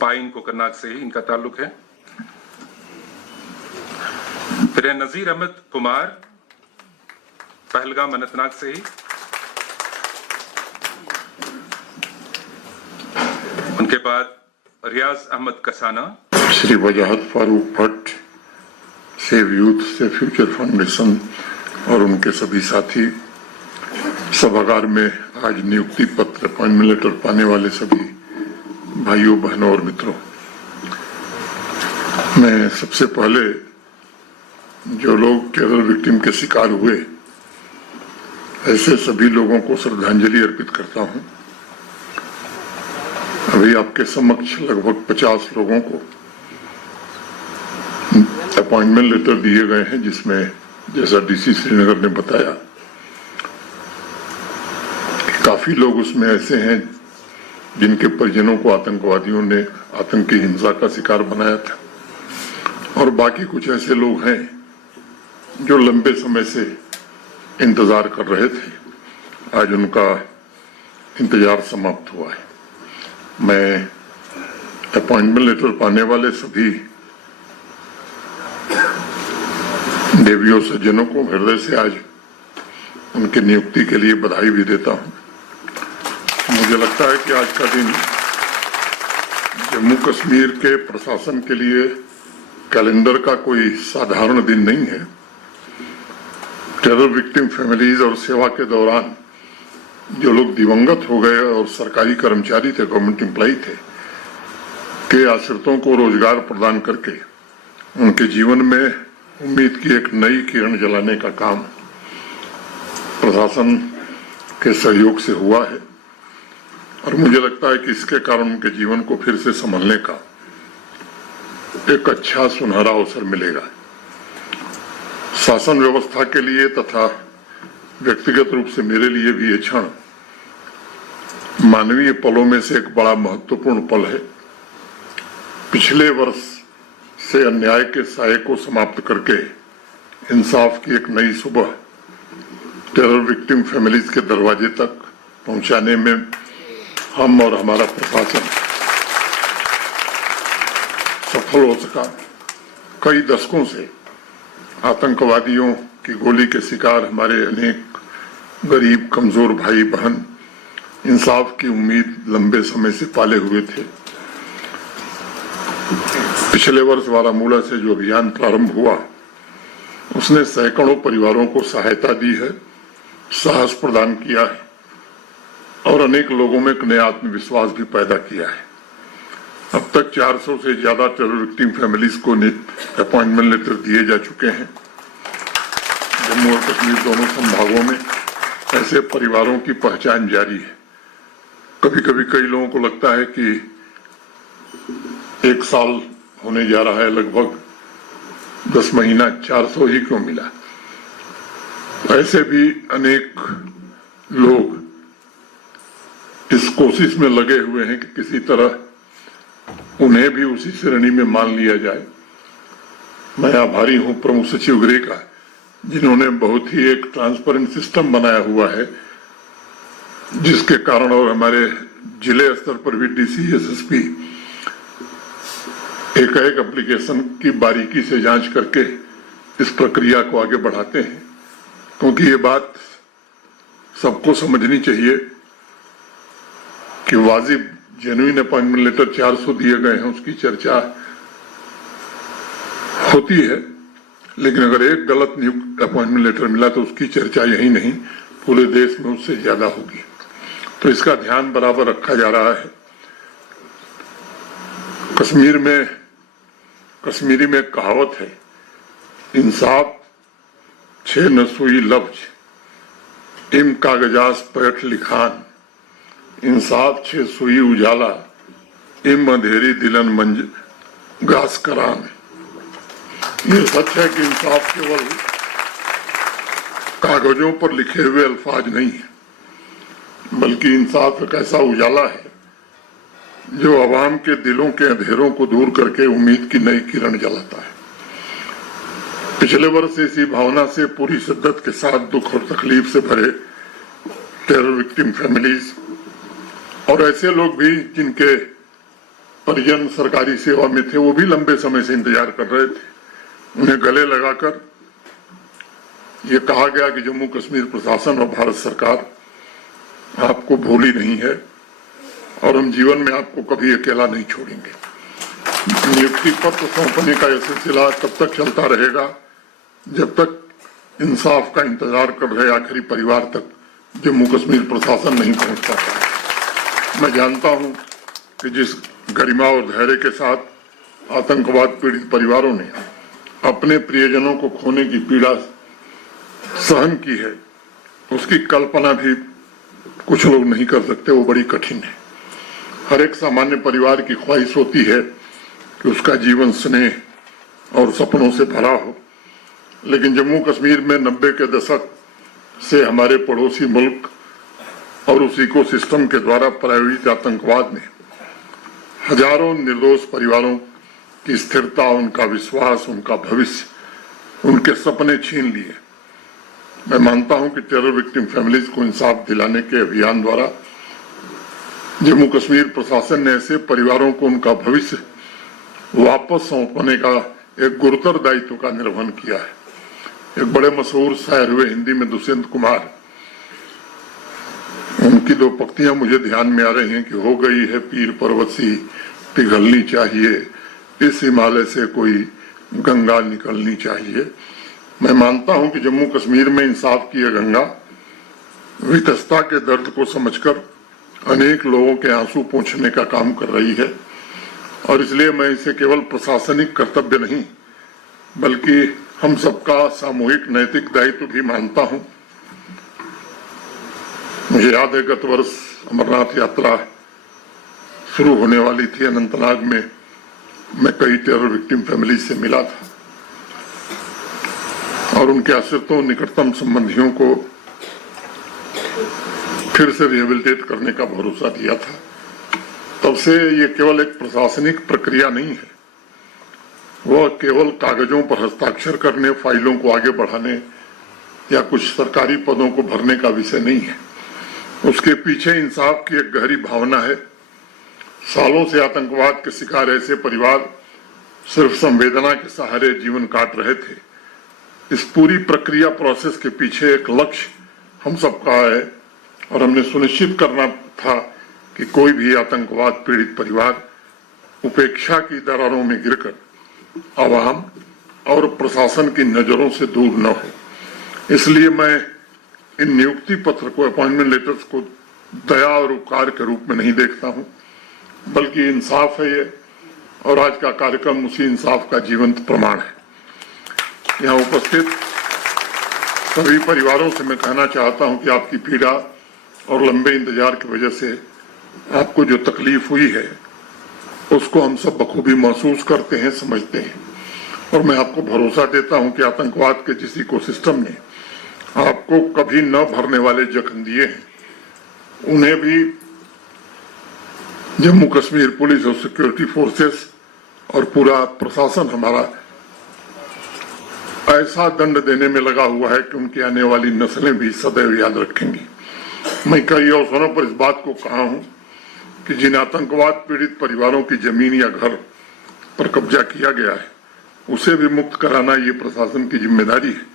Pine Kokernag से ही इनका ताल्लुक है। फिर है नजीर अहमद कुमार, पहलगाम अनंतनाग से ही। उनके बाद रियाज अहमद कसाना, श्री वजाहत फारूक भट्ट, सेव यूथ से फ्यूचर फाउंडेशन और उनके सभी साथी, सभागार में आज नियुक्ति पत्र अपॉइंटमेंट लेटर पाने वाले सभी भाइयों बहनों और मित्रों, मैं सबसे पहले जो लोग टेरर विक्टिम के शिकार हुए ऐसे सभी लोगों को श्रद्धांजलि अर्पित करता हूं। अभी आपके समक्ष लगभग 50 लोगों को अपॉइंटमेंट लेटर दिए गए हैं, जिसमें जैसा डीसी श्रीनगर ने बताया काफी लोग उसमें ऐसे हैं जिनके परिजनों को आतंकवादियों ने आतंकी हिंसा का शिकार बनाया था, और बाकी कुछ ऐसे लोग हैं जो लंबे समय से इंतजार कर रहे थे। आज उनका इंतजार समाप्त हुआ है। मैं अपॉइंटमेंट लेटर पाने वाले सभी देवियों सज्जनों को हृदय से आज उनकी नियुक्ति के लिए बधाई भी देता हूं। मुझे लगता है कि आज का दिन जम्मू कश्मीर के प्रशासन के लिए कैलेंडर का कोई साधारण दिन नहीं है। टेरर विक्टिम फैमिलीज और सेवा के दौरान जो लोग दिवंगत हो गए और सरकारी कर्मचारी थे, गवर्नमेंट एम्प्लॉई थे, के आश्रितों को रोजगार प्रदान करके उनके जीवन में उम्मीद की एक नई किरण जलाने का काम प्रशासन के सहयोग से हुआ है, और मुझे लगता है कि इसके कारण उनके जीवन को फिर से संभलने का एक अच्छा सुनहरा अवसर मिलेगा। शासन व्यवस्था के लिए तथा व्यक्तिगत रूप से मेरे लिए भी ये क्षण मानवीय पलों में से एक बड़ा महत्वपूर्ण पल है। पिछले वर्ष से अन्याय के साये को समाप्त करके इंसाफ की एक नई सुबह टेरर विक्टिम फैमिलीज के दरवाजे तक पहुंचाने में हम और हमारा प्रशासन सफल हो सका। कई दशकों से आतंकवादियों की गोली के शिकार हमारे अनेक गरीब कमजोर भाई बहन इंसाफ की उम्मीद लंबे समय से पाले हुए थे। पिछले वर्ष बारामूला से जो अभियान प्रारंभ हुआ उसने सैकड़ों परिवारों को सहायता दी है, साहस प्रदान किया है और अनेक लोगों में एक नया आत्मविश्वास भी पैदा किया है। अब तक 400 से ज्यादा टेरर विक्टिम फैमिलीज को अपॉइंटमेंट लेटर दिए जा चुके हैं। जम्मू और कश्मीर दोनों संभागों में ऐसे परिवारों की पहचान जारी है। कभी कभी कई लोगों को लगता है कि 1 साल होने जा रहा है, लगभग 10 महीना 400 ही क्यों मिला। ऐसे भी अनेक लोग इस कोशिश में लगे हुए हैं कि किसी तरह उन्हें भी उसी श्रेणी में मान लिया जाए। मैं आभारी हूं प्रमुख सचिव गृह का, जिन्होंने बहुत ही एक ट्रांसपेरेंट सिस्टम बनाया हुआ है, जिसके कारण और हमारे जिले स्तर पर भी डीसी एसएसपी एक एप्लीकेशन की बारीकी से जांच करके इस प्रक्रिया को आगे बढ़ाते हैं, क्योंकि ये बात सबको समझनी चाहिए कि वाजिब जेन्युइन अपॉइंटमेंट लेटर 400 दिए गए हैं, उसकी चर्चा होती है, लेकिन अगर एक गलत नियुक्त अपॉइंटमेंट लेटर मिला तो उसकी चर्चा यही नहीं पूरे देश में उससे ज्यादा होगी। तो इसका ध्यान बराबर रखा जा रहा है। कश्मीरी में कहावत है, इंसाफ 6 न सुई लफ्ज इम कागजास पैठ लिखान, इंसाफ 6 सुई उजाला इम अंधेरी दिलन मंज गास करान। ये सच है कि इंसाफ केवल कागजों पर लिखे हुए अल्फाज नहीं है, बल्कि इंसाफ एक ऐसा उजाला है जो आवाम के दिलों के अंधेरों को दूर करके उम्मीद की नई किरण जलाता है। पिछले वर्ष इसी भावना से पूरी शिद्दत के साथ दुख और तकलीफ से भरे टेरर विक्टिम फैमिलीज और ऐसे लोग भी जिनके परिजन सरकारी सेवा में थे, वो भी लंबे समय से इंतजार कर रहे थे। उन्हें गले लगाकर ये कहा गया कि जम्मू कश्मीर प्रशासन और भारत सरकार आपको भूली नहीं है और हम जीवन में आपको कभी अकेला नहीं छोड़ेंगे। नियुक्ति पत्र सौंपने का यह सिलसिला तब तक चलता रहेगा जब तक इंसाफ का इंतजार कर रहे आखिरी परिवार तक जम्मू कश्मीर प्रशासन नहीं पहुंच पाता। मैं जानता हूं कि जिस गरिमा और धैर्य के साथ आतंकवाद पीड़ित परिवारों ने अपने प्रियजनों को खोने की पीड़ा सहन की है, उसकी कल्पना भी कुछ लोग नहीं कर सकते। वो बड़ी कठिन है। हर एक सामान्य परिवार की ख्वाहिश होती है कि उसका जीवन स्नेह और सपनों से भरा हो, लेकिन जम्मू कश्मीर में 90 के दशक से हमारे पड़ोसी मुल्क और उस इकोसिस्टम के द्वारा प्रायोजित आतंकवाद ने हजारों निर्दोष परिवारों की स्थिरता, उनका विश्वास, उनका भविष्य, उनके सपने छीन लिए। मैं मानता हूं कि टेरर विक्टिम फैमिलीज को इंसाफ दिलाने के अभियान द्वारा जम्मू कश्मीर प्रशासन ने ऐसे परिवारों को उनका भविष्य वापस सौंपने का एक गुरुतर दायित्व का निर्वहन किया है। एक बड़े मशहूर शायर हुए हिंदी में, दुष्यंत कुमार, उनकी दो पंक्तियां मुझे ध्यान में आ रही हैं कि हो गई है पीर पर्वती पिघलनी चाहिए, इस हिमालय से कोई गंगा निकलनी चाहिए। मैं मानता हूं कि जम्मू कश्मीर में इंसाफ की यह गंगा वितस्ता के दर्द को समझकर अनेक लोगों के आंसू पोंछने का काम कर रही है और इसलिए मैं इसे केवल प्रशासनिक कर्तव्य नहीं बल्कि हम सबका सामूहिक नैतिक दायित्व भी मानता हूं। मुझे याद है गत वर्ष अमरनाथ यात्रा शुरू होने वाली थी अनंतनाग में। मैं कई टेरर विक्टिम फैमिली से मिला था और उनके आश्रितों, निकटतम संबंधियों को फिर से रिहेबिलिटेट करने का भरोसा दिया था। तब से ये केवल एक प्रशासनिक प्रक्रिया नहीं है, वह केवल कागजों पर हस्ताक्षर करने, फाइलों को आगे बढ़ाने या कुछ सरकारी पदों को भरने का विषय नहीं है। उसके पीछे इंसाफ की एक गहरी भावना है। सालों से आतंकवाद के शिकार ऐसे परिवार सिर्फ संवेदना के सहारे जीवन काट रहे थे। इस पूरी प्रक्रिया प्रोसेस के पीछे एक लक्ष्य हम सबका है और हमने सुनिश्चित करना था कि कोई भी आतंकवाद पीड़ित परिवार उपेक्षा की दरारों में गिरकर आवाम और प्रशासन की नजरों से दूर न हो। इसलिए मैं इन नियुक्ति पत्र को, अपॉइंटमेंट लेटर्स को दया और उपकार के रूप में नहीं देखता हूं, बल्कि इंसाफ है ये और आज का कार्यक्रम उसी इंसाफ का जीवंत प्रमाण है। यहाँ उपस्थित सभी परिवारों से मैं कहना चाहता हूं कि आपकी पीड़ा और लंबे इंतजार की वजह से आपको जो तकलीफ हुई है उसको हम सब बखूबी महसूस करते हैं, समझते हैं और मैं आपको भरोसा देता हूं कि आतंकवाद के जिस इकोसिस्टम ने आपको कभी न भरने वाले जख्म दिए हैं, उन्हें भी जम्मू कश्मीर पुलिस और सिक्योरिटी फोर्सेस और पूरा प्रशासन हमारा ऐसा दंड देने में लगा हुआ है कि उनकी आने वाली नस्लें भी सदैव याद रखेंगी। मैं कई अवसरों पर इस बात को कहा हूं कि जिन आतंकवाद पीड़ित परिवारों की जमीन या घर पर कब्जा किया गया है उसे भी मुक्त कराना ये प्रशासन की जिम्मेदारी है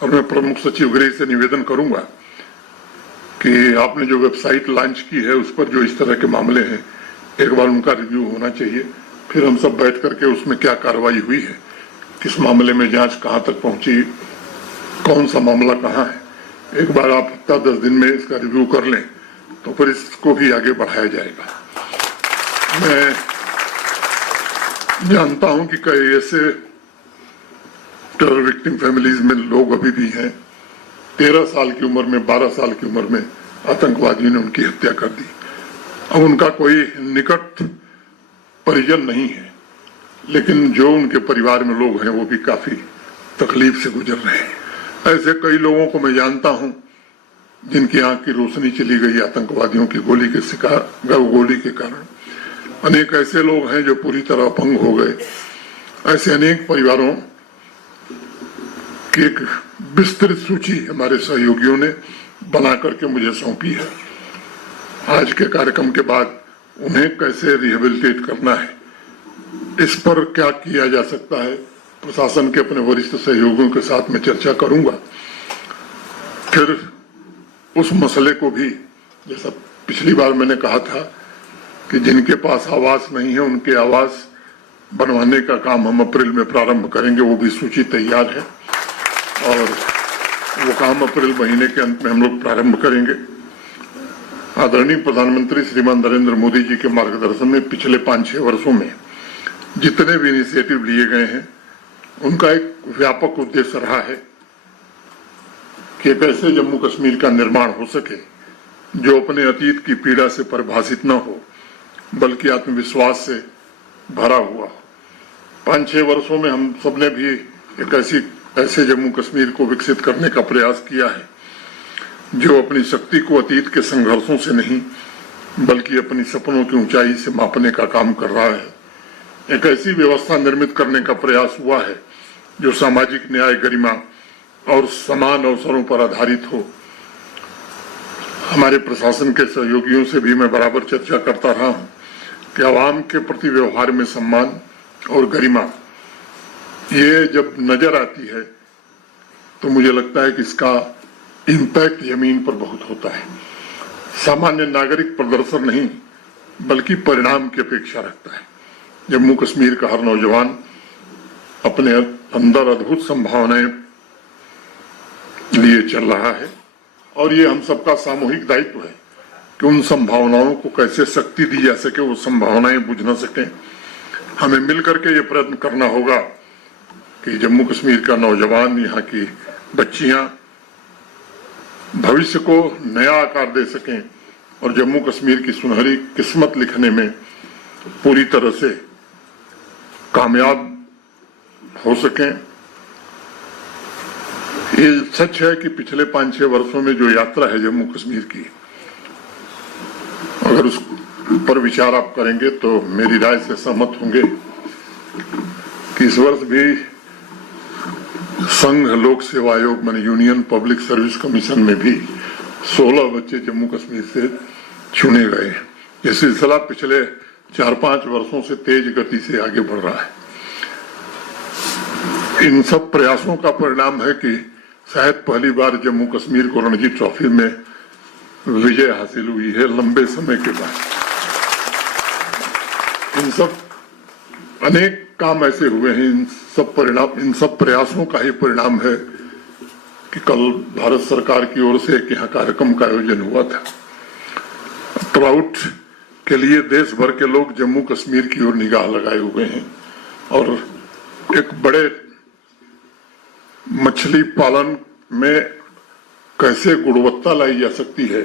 और मैं प्रमुख सचिव गृह से निवेदन करूंगा कि आपने जो वेबसाइट लॉन्च की है उस पर जो इस तरह के मामले हैं एक बार उनका रिव्यू होना चाहिए। फिर हम सब बैठ करके उसमें क्या कार्रवाई हुई है, किस मामले में जांच कहां तक पहुंची, कौन सा मामला कहां है, एक बार आप हफ्ता 10 दिन में इसका रिव्यू कर लें तो फिर इसको भी आगे बढ़ाया जाएगा। मैं जानता हूं कि कई ऐसे टेरर विक्टिम फैमिलीज में लोग अभी भी हैं, 13 साल की उम्र में, 12 साल की उम्र में आतंकवादियों ने उनकी हत्या कर दी। अब उनका कोई निकट परिजन नहीं है, लेकिन जो उनके परिवार में लोग हैं वो भी काफी तकलीफ से गुजर रहे हैं। ऐसे कई लोगों को मैं जानता हूं जिनकी आंख की रोशनी चली गई आतंकवादियों की गोली के कारण। अनेक ऐसे लोग हैं जो पूरी तरह अपंग हो गए। ऐसे अनेक परिवारों की एक विस्तृत सूची हमारे सहयोगियों ने बना करके मुझे सौंपी है। आज के कार्यक्रम के बाद उन्हें कैसे रिहेबिलिटेट करना है, इस पर क्या किया जा सकता है, प्रशासन के अपने वरिष्ठ सहयोगियों के साथ मैं चर्चा करूंगा। फिर उस मसले को भी, जैसा पिछली बार मैंने कहा था कि जिनके पास आवास नहीं है उनके आवास बनवाने का काम हम अप्रैल में प्रारंभ करेंगे, वो भी सूची तैयार है और वो काम अप्रैल महीने के अंत में हम लोग प्रारंभ करेंगे। आदरणीय प्रधानमंत्री श्रीमान नरेंद्र मोदी जी के मार्गदर्शन में पिछले 5-6 वर्षों में जितने भी इनिशिएटिव लिए गए हैं उनका एक व्यापक उद्देश्य रहा है कि कैसे जम्मू कश्मीर का निर्माण हो सके जो अपने अतीत की पीड़ा से परिभाषित न हो बल्कि आत्मविश्वास से भरा हुआ हो। 5-6 वर्षों में हम सबने भी एक ऐसे जम्मू कश्मीर को विकसित करने का प्रयास किया है जो अपनी शक्ति को अतीत के संघर्षों से नहीं बल्कि अपनी सपनों की ऊंचाई से मापने का काम कर रहा है। एक ऐसी व्यवस्था निर्मित करने का प्रयास हुआ है जो सामाजिक न्याय, गरिमा और समान अवसरों पर आधारित हो। हमारे प्रशासन के सहयोगियों से भी मैं बराबर चर्चा करता रहा हूं कि आवाम के प्रति व्यवहार में सम्मान और गरिमा ये जब नजर आती है तो मुझे लगता है कि इसका इम्पैक्ट जमीन पर बहुत होता है। सामान्य नागरिक प्रदर्शन नहीं बल्कि परिणाम की अपेक्षा रखता है। जम्मू कश्मीर का हर नौजवान अपने अंदर अद्भुत संभावनाएं लिए चल रहा है और ये हम सबका सामूहिक दायित्व है कि उन संभावनाओं को कैसे शक्ति दी जा सके, वो संभावनाएं बुझ न सकें। हमें मिलकर के ये प्रयत्न करना होगा कि जम्मू कश्मीर का नौजवान, यहाँ की बच्चियां भविष्य को नया आकार दे सकें और जम्मू कश्मीर की सुनहरी किस्मत लिखने में पूरी तरह से कामयाब हो सकें। ये सच है कि पिछले 5-6 वर्षों में जो यात्रा है जम्मू कश्मीर की, अगर उस पर विचार आप करेंगे तो मेरी राय से सहमत होंगे कि इस वर्ष भी संघ लोक सेवा आयोग माने यूनियन पब्लिक सर्विस कमीशन में भी 16 बच्चे जम्मू कश्मीर से चुने गए। ये सिलसिला पिछले 4-5 वर्षों से तेज गति से आगे बढ़ रहा है। इन सब प्रयासों का परिणाम है कि शायद पहली बार जम्मू कश्मीर को रणजी ट्रॉफी में विजय हासिल हुई है लंबे समय के बाद। इन सब अनेक काम ऐसे हुए हैं, इन सब प्रयासों का ही परिणाम है कि कल भारत सरकार की ओर से एक यहाँ कार्यक्रम का आयोजन हुआ था। ट्राउट के लिए देश भर के लोग जम्मू कश्मीर की ओर निगाह लगाए हुए हैं और एक बड़े मछली पालन में कैसे गुणवत्ता लाई जा सकती है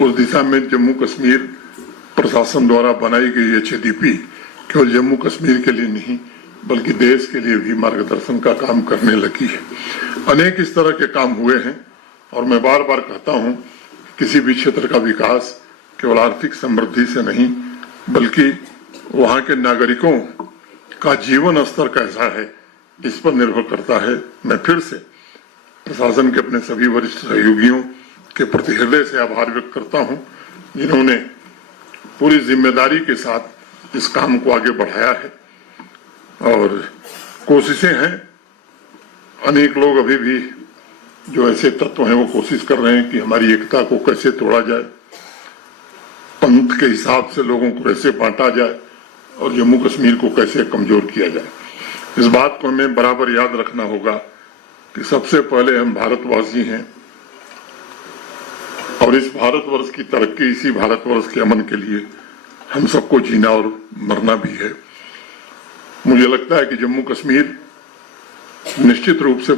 उस दिशा में जम्मू कश्मीर प्रशासन द्वारा बनाई गई एचएडीपी केवल जम्मू कश्मीर के लिए नहीं बल्कि देश के लिए भी मार्गदर्शन का काम करने लगी है। अनेक इस तरह के काम हुए हैं और मैं बार बार कहता हूं किसी भी क्षेत्र का विकास केवल आर्थिक समृद्धि से नहीं बल्कि वहां के नागरिकों का जीवन स्तर कैसा है इस पर निर्भर करता है। मैं फिर से प्रशासन के अपने सभी वरिष्ठ सहयोगियों के प्रति हृदय से आभार व्यक्त करता हूं जिन्होंने पूरी जिम्मेदारी के साथ इस काम को आगे बढ़ाया है और कोशिशें हैं। अनेक लोग अभी भी जो ऐसे तत्व हैं वो कोशिश कर रहे हैं कि हमारी एकता को कैसे तोड़ा जाए, पंथ के हिसाब से लोगों को कैसे बांटा जाए और जम्मू कश्मीर को कैसे कमजोर किया जाए। इस बात को हमें बराबर याद रखना होगा कि सबसे पहले हम भारतवासी हैं और इस भारतवर्ष की तरक्की, इसी भारतवर्ष के अमन के लिए हम सबको जीना और मरना भी है। मुझे लगता है कि जम्मू कश्मीर निश्चित रूप से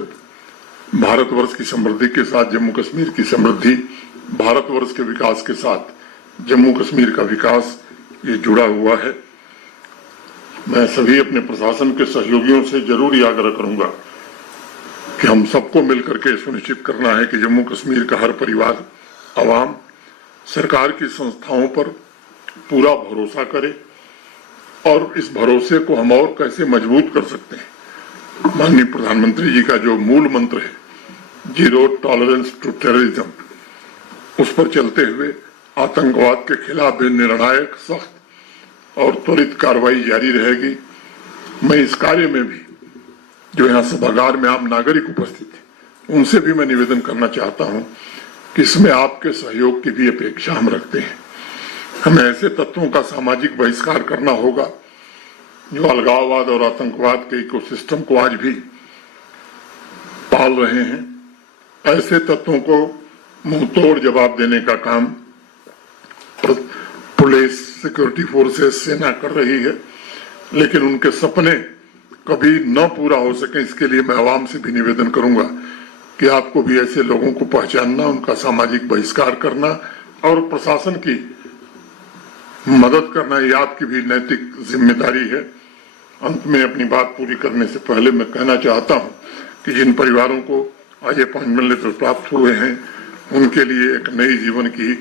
भारतवर्ष की समृद्धि के साथ जम्मू कश्मीर की समृद्धि, भारतवर्ष के विकास के साथ जम्मू कश्मीर का विकास ये जुड़ा हुआ है। मैं सभी अपने प्रशासन के सहयोगियों से जरूर ये आग्रह करूंगा कि हम सबको मिलकर के सुनिश्चित करना है कि जम्मू कश्मीर का हर परिवार, आवाम, सरकार की संस्थाओं पर पूरा भरोसा करे और इस भरोसे को हम और कैसे मजबूत कर सकते हैं। माननीय प्रधानमंत्री जी का जो मूल मंत्र है, जीरो टॉलरेंस टू टेररिज्म, उस पर चलते हुए आतंकवाद के खिलाफ भी निर्णायक, सख्त और त्वरित कार्रवाई जारी रहेगी। मैं इस कार्य में भी जो यहाँ सभागार में आम नागरिक उपस्थित थे उनसे भी मैं निवेदन करना चाहता हूँ कि इसमें आपके सहयोग की भी अपेक्षा हम रखते हैं। हमें ऐसे तत्वों का सामाजिक बहिष्कार करना होगा जो अलगाववाद और आतंकवाद के इकोसिस्टम को आज भी पाल रहे हैं। ऐसे तत्वों को मुंहतोड़ जवाब देने का काम पुलिस, सिक्योरिटी फोर्सेस, सेना कर रही है, लेकिन उनके सपने कभी न पूरा हो सके इसके लिए मैं आवाम से भी निवेदन करूंगा कि आपको भी ऐसे लोगों को पहचानना, उनका सामाजिक बहिष्कार करना और प्रशासन की मदद करना ये आपकी भी नैतिक जिम्मेदारी है। अंत में अपनी बात पूरी करने से पहले मैं कहना चाहता हूं कि जिन परिवारों को आज अपॉइंटमेंट लेटर प्राप्त हुए हैं उनके लिए एक नई जीवन की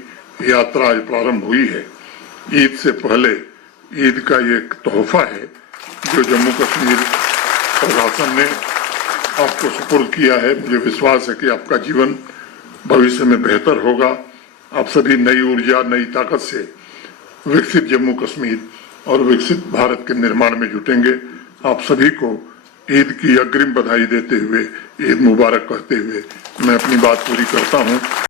यात्रा आज प्रारंभ हुई है। ईद से पहले ईद का ये एक तोहफा है जो जम्मू कश्मीर प्रशासन ने आपको सुपुर्द किया है। मुझे विश्वास है कि आपका जीवन भविष्य में बेहतर होगा। आप सभी नई ऊर्जा, नई ताकत से विकसित जम्मू कश्मीर और विकसित भारत के निर्माण में जुटेंगे। आप सभी को ईद की अग्रिम बधाई देते हुए ईद मुबारक कहते हुए मैं अपनी बात पूरी करता हूं।